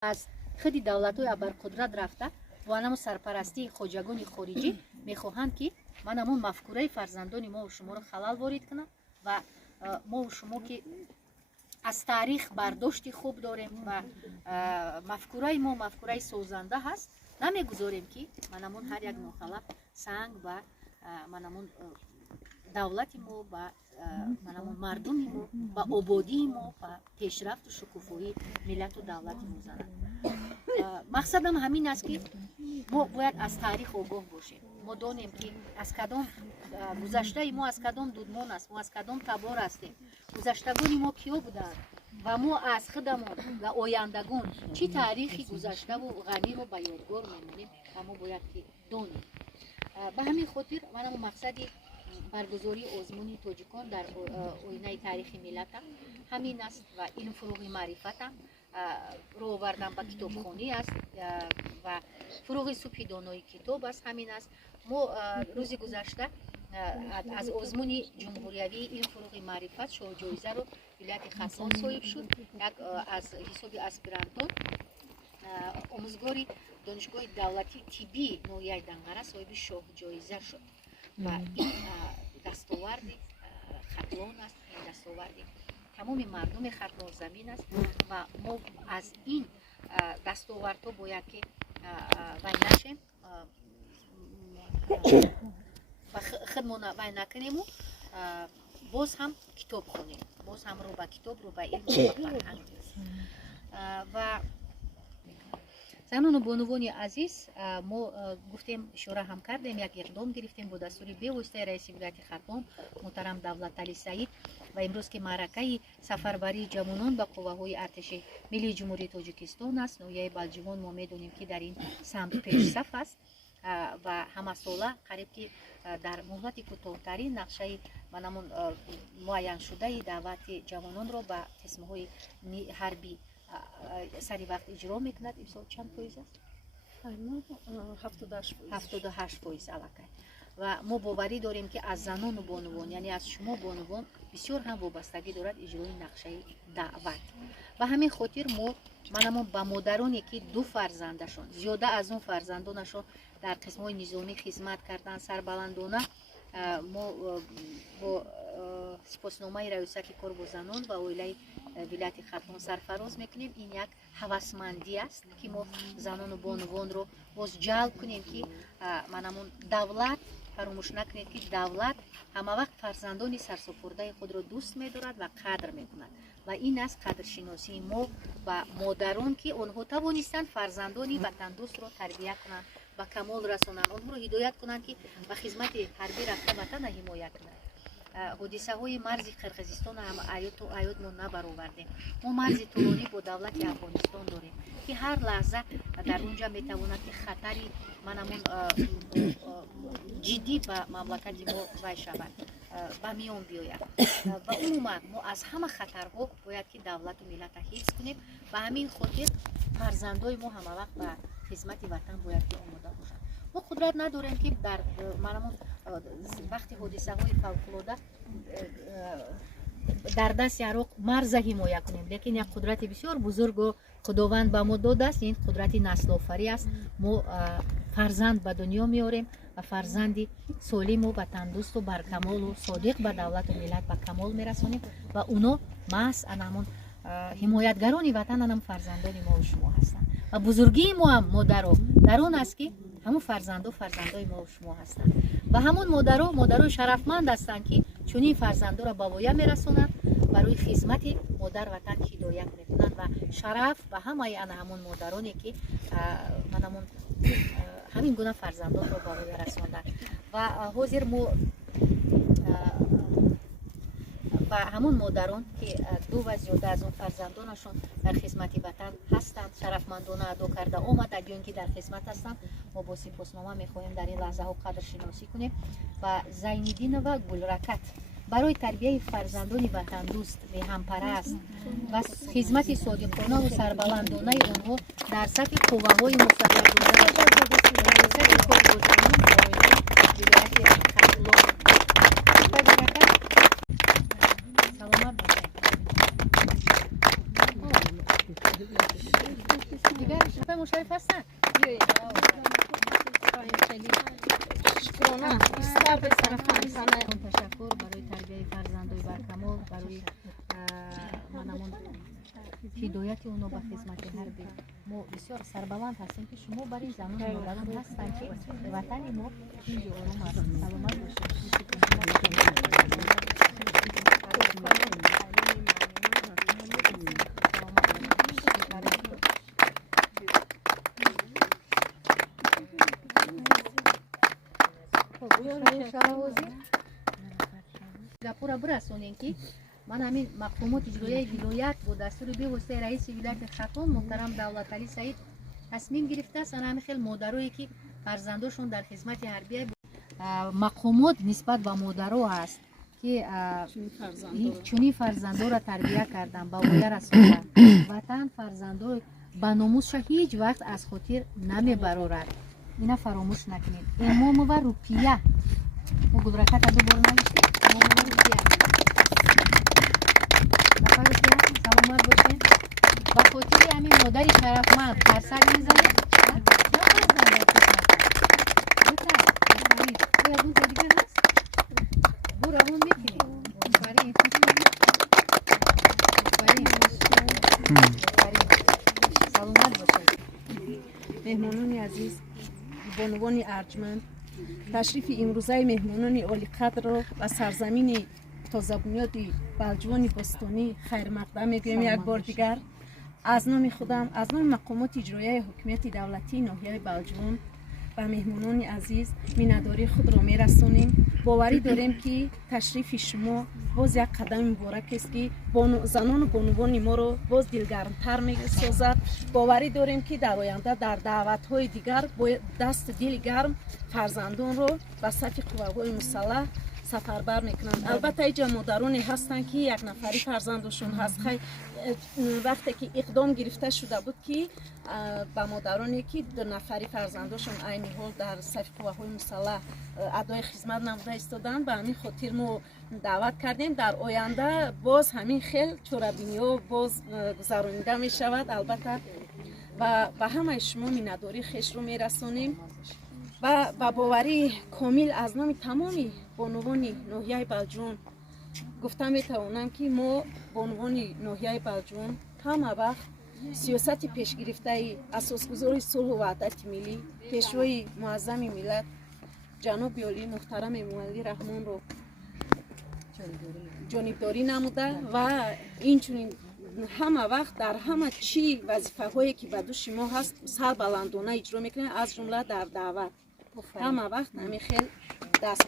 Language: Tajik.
аз худи давлатҳои абарқудрат рафта бо анаму сарпарастии хоҷагони хориҷӣ мехоҳанд ки манамун мафкураи фарзандони мову шуморо халал ворид кунанд ва мову шумо ки аз таърих бардошти хуб дорем ва мафкураи мо мафкураи созанда ҳаст. Намегузорем ки манамун ҳар як нохала санг ба манамун давлати мо ба манамун мардуми мо ба ободии мо ба пешрафту шукуфоии миллату давлати мо занад. Мақсадам ҳамин аст ки мо бояд аз таърих огоҳ бошем. Мо донем ки аз кадом гузаштаи мо аз кадом дудмон аст, мо аз кадом табор ҳастем, гузаштагони мо киё буданд ва мо аз худамон ва ояндагон чӣ таърихи гузаштаву ғаниро ба ёдгор мемонем ва мо бояд ки донем. Ба ҳамин хотир манам мақсади баргузории озмуни тоҷикон дар оинаи таърихи миллатам ҳамин аст ва илмфуруғи маърифатам ро овардан ба китобхонӣ аст ва фуруғи субҳи донои китоб аст. Ҳамин аст мо рӯзи гузашта аз озмуни ҷумҳуриявии илмфуруғи маърифат шоҳҷоизаро вилояти Хасон соҳиб шуд. Як аз ҳисоби аспирантон омӯзгори донишгоҳи давлатии тиббии ноҳияи Данғара соҳиби шоҳҷоиза шуд ва ин дастоварди хатлон аст, ин дастоварди тамоми мардуми хатлонзамин аст ва мо аз ин дастовардҳо бояд ки вай нашем ва худмона вай накунему, боз ҳам китоб хонем, боз ҳам ро ба китоб, ро ба илм, ро ба фарҳанг. Ва занону бонувони азиз, мо гуфтем, ишора ҳам кардем, як иқдом гирифтем бо дастури бевоситаи раиси вилояти Хатлон муҳтарам Давлатали Саид ва имрӯз ки маъракаи сафарбарии ҷавонон ба қувваҳои артиши миллии ҷумҳурии Тоҷикистон аст. Ноҳияи Балҷивон мо медонем ки дар ин самт пешсаф аст ва ҳамасола қариб ки дар муҳлати кӯтоҳтарӣ нақшаи манамун муайяншудаи даъвати ҷавононро ба қисмҳои ҳарбӣ сари вақт иҷро мекунад. Имсол чанд фоиз аст? 78% аллакай. Ва мо боварӣ дорем ки аз занону бонувон, яъне аз шумо бонувон бисёр ҳам вобастагӣ дорад иҷрои нақшаи даъват. Ба ҳамин хотир мо манамон ба модароне ки ду фарзандашон зиёда аз он фарзандонашон дар қисмҳои низомӣ хизмат карданд сарбаландона, мо бо сипосномаи раёсати кор бо занон ва оилаи вилояти Хатлон сарфароз мекунем. Ин як ҳавасмандӣ аст ки мо занону бонувонро боз ҷалб кунем ки манамун давлат, фаромӯш накунед ки давлат ҳамавақт фарзандони сарсупурдаи худро дӯст медорад ва қадр мекунад ва ин аст қадршиносии мо ба модарон ки онҳо тавонистанд фарзандони ватандӯстро тарбия кунанд, ба камол расонанд, онҳоро ҳидоят кунанд ки ба хизмати ҳарбӣ рафта ватана ҳимоя кунанд. ҳодисаҳои марзи Қирғизистон аёдмо набаровардем. Мо марзи тӯлонӣ бо давлати Афғонистон дорем ки ҳар лаҳза дар онҷа метавонад ки хатари манамун ҷиддӣ ба мамлакати мо вай шавад, ба миён биёяд. Ва умуман мо аз ҳама хатарҳо бояд ки давлату миллата ҳифз кунем. Ба ҳамин хотир фарзандои мо ҳамавақт ба хизмати ватан бояд ки омода бошанд. мо қудрат надорем ки дар манамун вақти ҳодисаҳои фавқулода дар дасти Ароқ марза ҳимоя кунем, лекин як қудрати бисёр бузургу худованд ба мо додааст. Ин қудрати наслофарӣ аст. Мо фарзанд ба дунё меорем ва фарзанди солиму ватандӯсту баркамолу содиқ ба давлату миллат ба камол мерасонем ва уно маҳз анамун ҳимоятгарони ватан анам фарзандони мову шумо ҳастанд ва бузургии мо ҳам модаро дар он аст ки ҳамун фарзандои мову шумо ҳастанд ва ҳамун модарои шарафманд ҳастанд ки чунин фарзандоро ба воя мерасонанд, барои хизмати модар ватан ҳидоят мекунанд ва шараф ба ҳамаи ана ҳамун модароне ки манамун ҳамин гуна фарзандонро ба воя расонданд. Ва ҳозир мо ба ҳамун модарон ки ду ва зиёда аз он фарзандонашон дар хизмати ватан ҳастанд, шарафмандона адо карда омадагиён ки дар хизмат ҳастанд, мо бо сипоснома мехоҳем дар ин лаҳзаҳо қадршиносӣ кунем. Ва Зайниддинова Гулракат барои тарбияи фарзандони ватандӯст меҳампараст ва хизмати содиқонаву сарбаландонаи онҳо дар сатҳи қувваҳои мусаллаҳшуда сатҳи коргузаронӣ вилояти Хатлон саломат бошед. طرفه مشرف هستن شکرانه بیشتر به طرف تشکر برای تربیت فرزندای برکمال برای منمون هدایت اونو به خدمت حربی ما بسیار سربلند هستیم که شما برای زنان مادران هستن که وطن ما اینجا آروم است. سلامت گپورا برسونین که من همین مقامات اجرایی ولایت با دستور به واسطه رئیس ولایت خاتون محترم دولتعلی سعید تصمیم گرفته است همین خیلی مادرایی که فرزنداشون در خدمت حربیه مقامات نسبت به مادرها است که چونی فرزندا را تربیت کردن با ویا رسوندن وطن فرزندا با ناموسش هیچ وقت از خاطر نمیبرورد. اینا فراموش نکنید. امام و روپیه ما گلرکت دو بار نوشته امام و روپیه نفر روپیه سلامت باشین با خاطر همین مادری شرفمند فرسک میزنه یا فرزند در خدمت بهتر بفرمایید تو یادون تا دیگه هست برو همون میکنید بفرین سلامت باشین. مهمانان عزیز بانوان ارجمند تشریف امروزه مهمانان عالی قدر را و سرزمین تازه بنیاد بلجوان باستانی خیر مقدم میگویم یک بار دیگر از نام خودم از نام مقامات اجرایی حکومت دولتی ناحیه بلجوان و مهمانان عزیز مینداری خود را میرسانیم. باوری داریم که تشریف شما باز یک قدم مبارک است که زنان و بانوان ما را باز دلگرمتر میسازد. باوری داریم که در آینده در دعوت‌های دیگر با دست دل گرم فرزندان را به صف قوه‌های مسلح سفربر میکنند. البته اینجا مادرانی هستند که یک نفری فرزندشون هست. وقتی که اقدام گرفته شده بود که با مادرانی که دو نفری فرزندشون عین حال در صف قوه‌های مسلح ادای خدمت نموده ایستادن به همین خاطر ما دعوت کردیم. در آینده باز همین خیل چورابینی‌ها باز گذرانیده می شود. البته و به همه شما مینداری خویش رو میرسونیم و با باوری کامل از نام تمامی بانوان ناحیه بلجوان گفته میتوانم که ما بانوان ناحیه بلجوان همه وقت سیاست پیش گرفته اساسگذار صلح و وحدت ملی پیشوای معظم ملت جناب عالی محترم مولی رحمان رو جانبداری نموده و اینچنین همه وقت در همه چی وظیفه هایی که به دوش ما هست سر بلندانه اجرا میکنه از جمله در دعوت همه وقت همین خیلی دست